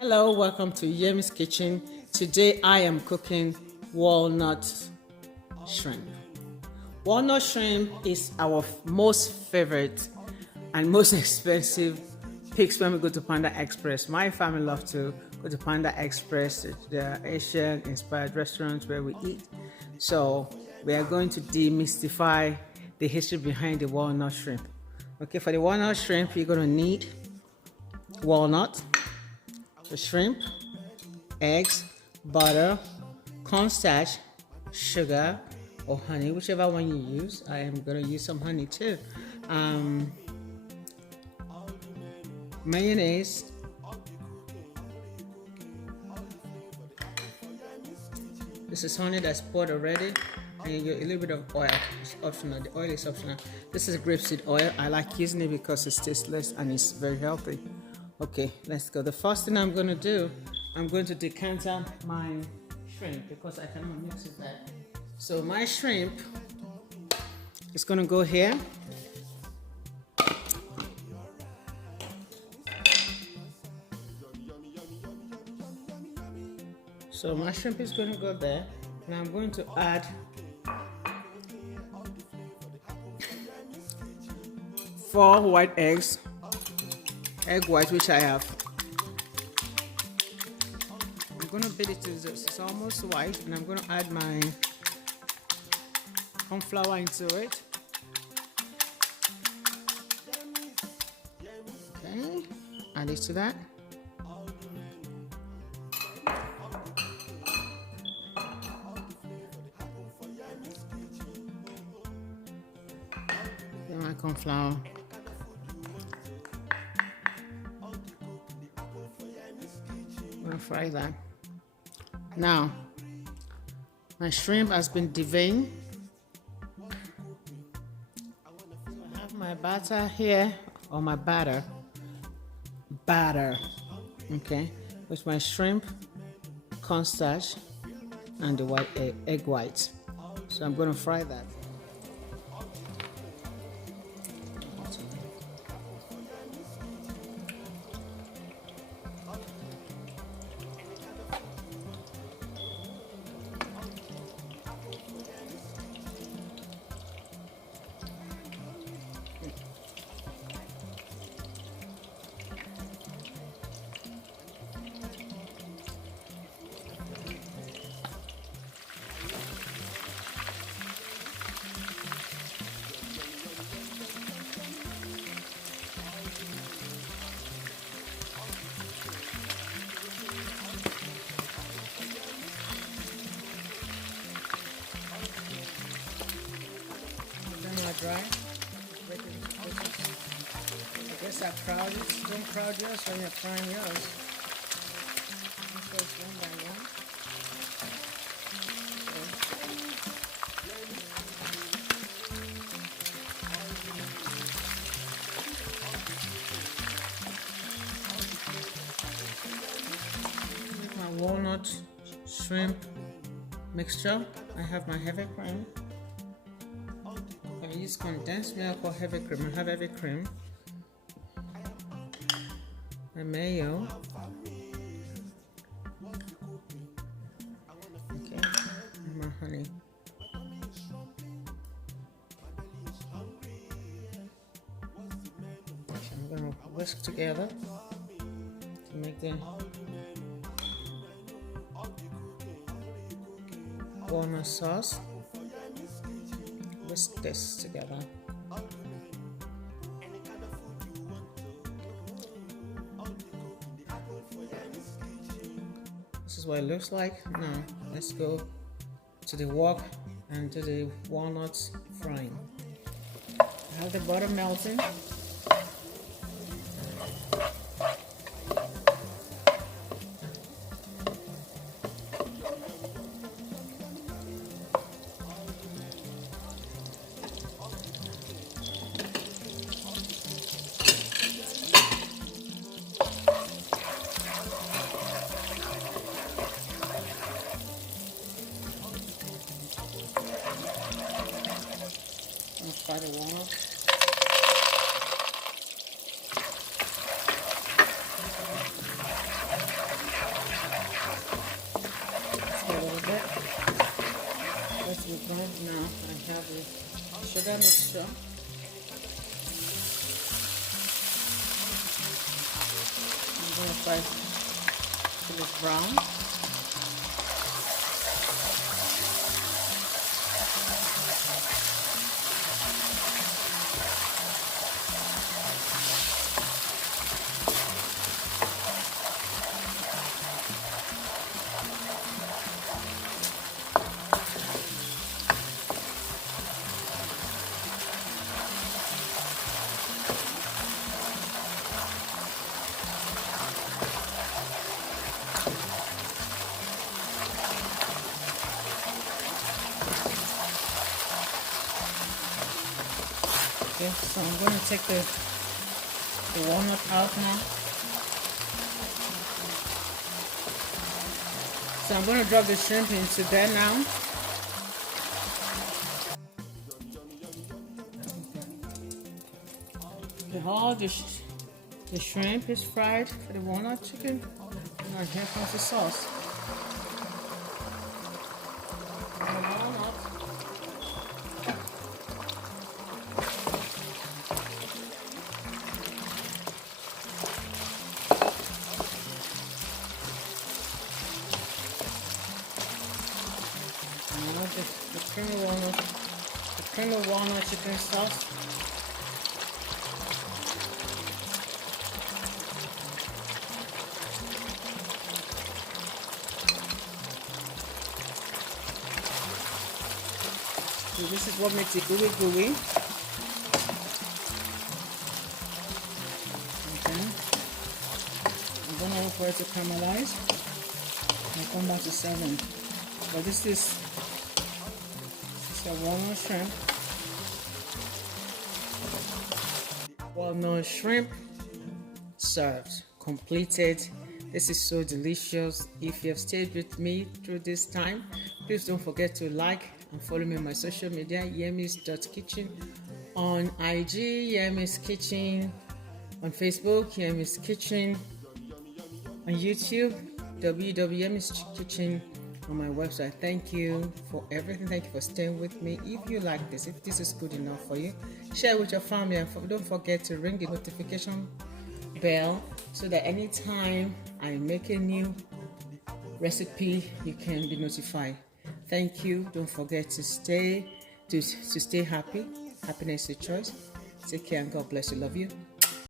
Hello, welcome to Yemiz Kitchen. Today I am cooking walnut shrimp. Walnut shrimp is our most favorite and most expensive picks when we go to Panda Express. My family loves to go to Panda Express, the Asian inspired restaurants where we eat. So we are going to demystify the history behind the walnut shrimp. Okay, for the walnut shrimp, you're going to need walnut, the shrimp, eggs, butter, cornstarch, sugar, or honey, whichever one you use. I am going to use some honey too. Mayonnaise, this is honey that's poured already, and you get a little bit of oil. It's optional. The oil is optional. This is grapeseed oil. I like using it because it's tasteless and it's very healthy. Okay, let's go. The first thing I'm going to do, I'm going to decanter my shrimp because I cannot mix it there. So my shrimp is going to go here. So my shrimp is going to go there. And I'm going to add 4 white eggs. Egg white, which I have. I'm going to beat it till it's almost white, and I'm going to add my corn flour into it. Okay, add it to that. Then my corn flour. Fry that. Now, my shrimp has been deveined. I have my batter here, or my batter, okay, with my shrimp, cornstarch, and the white egg whites. So I'm going to fry that. Dry. Break it into pieces. I guess I crowd it. Don't crowd yours when you're frying yours. Just one by one. Make my walnut shrimp mixture. I have my heavy cream. I use condensed milk or heavy cream. I have heavy cream. My mayo. Okay, and my honey. I'm gonna whisk together to make the walnut sauce. Whisk this together. This is what it looks like. Now let's go to the wok and to the walnuts frying. I have the butter melting. I'm gonna fry the walnut. fry till it's brown. Okay, so I'm going to take the walnut out now. So I'm going to drop the shrimp into there now. All the shrimp is fried for the walnut chicken. Now here comes the sauce. Walnut. The creamy walnut chicken sauce. So this is what makes it gooey. Okay. I'm gonna wait for it to caramelize and come back to serving. But this is a walnut shrimp. Walnut shrimp served, completed. This is so delicious. If you have stayed with me through this time, please don't forget to like and follow me on my social media, yemiz.kitchen on IG, Yemiz Kitchen on Facebook, Yemiz Kitchen on YouTube, www.yemizkitchen on my website. Thank you for everything. Thank you for staying with me. If you like this, if this is good enough for you, share with your family and don't forget to ring the notification bell so that anytime I make a new recipe, you can be notified. Thank you. Don't forget to stay happy. Happiness is a choice. Take care and God bless you. Love you.